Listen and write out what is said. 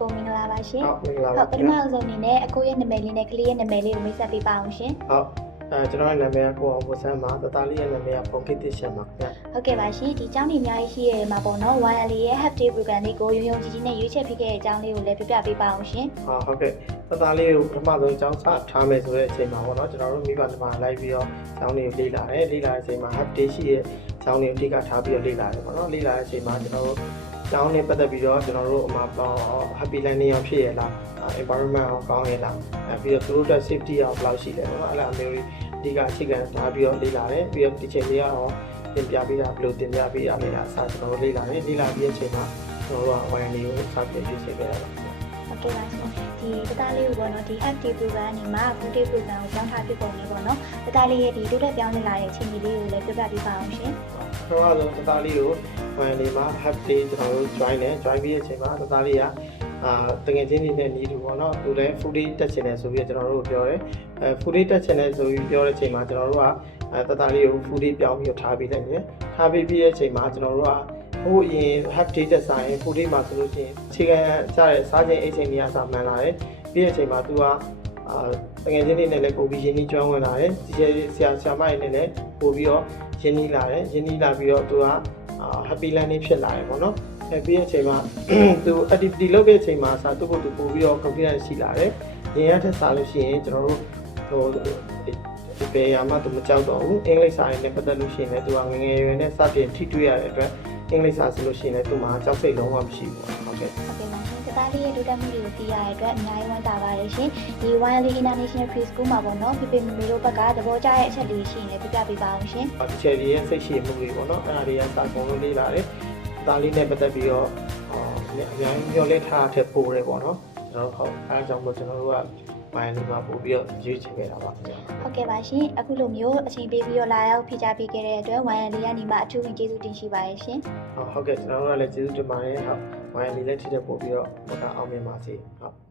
ကိုမင်္ဂလာပါရှင် ဟုတ်မင်္ဂလာ ဟု ပါ တ်ပထမဆုံးအနေနဲ့အကိုရဲ့နာမည်လေးနဲ့ကလေးရဲ့နာမည်လေးကိုမိတ်ဆက်ပေးပါအောင်ရှင် ဟုတ်ကျွန်တော်ရဲ့နာမည်ကကိုအောင်ကိုဆန်းပါတသားလေးရဲ့နာမည်ကပုံကိတ္တရှင်ပါခင်ဗျ ဟုတ်ကဲ့ပါရှင်ဒီကျောင်းကြီးအများကြီးရှိရဲမှာပေါ့နော် YLE ရဲ့ Half Day Program လေးကိုရုံရုံကြီးကြီးနဲ့ရွေးချယ်ဖြစ်ခဲ့တဲ့အကြောင်းလေးကိုလည်းပြပြပေးပါအောင်ရှင် ဟုတ်ကဲ့တသားလေးကိုပထမဆုံးကျောင်းစထားမယ်ဆိုတဲ့အချိန်မှာပေါ့နော်ကျွန်တော်တို့မိဘတွေမှာလိုက်ပြီးတော့ကျောင်းလေးကိုလေ့လာတယ်လေ့လာတဲ့အချိန်မှာ Half Day ရှိရဲ့ကျောင်းလေးကိုအဓိကထားပြီးတော့လေ့လာတယ်ပေါ့နော်လေ့လာတဲ့အချိန်မှာကျွန်တော်တို့ကျောင်းနဲ့ပတ်သက်ပြီးတော့ကျွန်တော်တို့အမှာ happy landing အောင်ဖြစ်ရလား environment အောင်ကောင်းရလားပြီးတော့သူတို့အတွက် safety အောင်ဘယ်လောက်ရှိလဲပေါ့နော်အဲ့လိုမျိုးတွေအဓိကအခြေခံထားပြီးတော့လေ့လာတယ်ပြီးတော့ဒီချိန်လေးကတော့တင်ပြပေးတာဘယ်လိုတင်ပြပေးရလဲအစားကျွန်တော်တို့လေ့လာတယ်လေ့လာပြီးအချိန်မှာကျွန်တော်တို့က wine လေးကိုစတင်ပြင်ဆင်ခဲ့ရတာ ဟုတ်ကဲ့ပါရှင်ဒီတသားလေးကိုပေါ့နော်ဒီ Half Day Program နေမှာ Full Day Program ကိုကျောင်းထားဖြစ်ပုံလေးပေါ့နော်တသားလေးရဲ့ဒီတိုးတက်ပြောင်းလဲလာတဲ့အချိန်လေးကိုလည်းပြပြပေးပါအောင်ရှင် ပထမဆုံးတသားလေးကို wine လေးမှာ Half Day ကျွန်တော်တို့ join တယ် join ပြီးတဲ့အချိန်မှာတသားလေးကတကယ်ချင်းနေနဲ့နီးတူပေါ့နော်သူလည်း full day တက်ချင်တယ်ဆိုပြီးကျွန်တော်တို့ပြောတယ်full day တက်ချင်တယ်ဆိုပြီးပြောတဲ့အချိန်မှာကျွန်တော်တို့ကတသားလေးကို full day ပြောင်းပြီးထားပေးလိုက်တယ်ထားပေးပြီးတဲ့အချိန်မှာကျွန်တော်တို့ကဟိုအရင် half day တက်ဆိုင် full day မှာဆိုလို့ရှိရင်ခြေခံကြတဲ့စားချိန်အိတ်ချိန်တွေကစမှန်လာတယ်ပြီးတဲ့အချိန်မှာသူကတကယ်ချင်းနေနဲ့လည်းပို့ပြီးရင်းနှီးကျွမ်းဝင်လာတယ်ဒီဆရာမတွေနဲ့လည်းပို့ပြီးတော့ရင်းနှီးလာတယ်ရင်းနှီးလာပြီးတော့သူကhappy landing ဖြစ်လာတယ်ပေါ့နော်ပြီးတဲ့အချိန်မှာသူ activity လုပ်တဲ့အချိန်မှာသူ့ကိုသူပို့ပြီးတော့ confidence ရှိလာတယ်။ရင်းရထက်စားလို့ရှိရင်ကျွန်တော်တို့ဒီပေရမှာသူမကြောက်တော့ဘူး။အင်္ဂလိပ်စာရင်းနဲ့ပတ်သက်လို့ရှိရင်လည်းသူကငငယ်ရွယ်နဲ့စတင်ထိတွေ့ရတဲ့အတွက်အင်္ဂလိပ်စာဆိုလို့ရှိရင်လည်းသူမှာကြောက်စိတ်လုံးဝမရှိဘူး။ဟုတ်ကဲ့ ဟုတ်ကဲ့ပါရှင်တသားလေးရဲ့တိုးတက်မှုတွေကိုသိရတဲ့အတွက်အများကြီးဝမ်းသာပါတယ်ရှင်ဒီ YLE International Preschool မှာပေါ့နော်ပြပြမေမေတို့ဘက်ကသဘောကျတဲ့အချက်လေးရှိရင်လည်းပြပြပေးပါအောင်ရှင် ဒီချယ်ရီရဲ့စိတ်ရှိမှုတွေပေါ့နော်။အဲ့ဒါတွေကစာကုန်လို့လေ့လာတယ်။ဒါလေးနဲ့ပတ်သက်ပြီးတော့အများကြီးမျှော်လင့်ထားတဲ့ပို့ရဲပေါ့နော်။ကျွန်တော်ဟုတ်အားကြောင့်မို့ကျွန်တော်တို့ကမိုင်းလေးမှာပို့ပြီးတော့ရွေးချယ်ခဲ့တာပါခင်ဗျာ ဟုတ်ကဲ့ပါရှင်အခုလိုမျိုးအချိန်ပေးပြီးတော့လာရောက်ဖိချပေးခဲ့တဲ့အတွက် YLE ကနေမှအထူးဝင်ကျေးဇူးတင်ရှိပါတယ်ရှင် ဟုတ်ကဲ့ကျွန်တော်တို့ကလည်းကျေးဇူးတင်ပါတယ်ဟုတ်မိုင်းလေးလည်းထိတဲ့ပို့ပြီးတော့မကအောင်မြင်ပါစေဟုတ်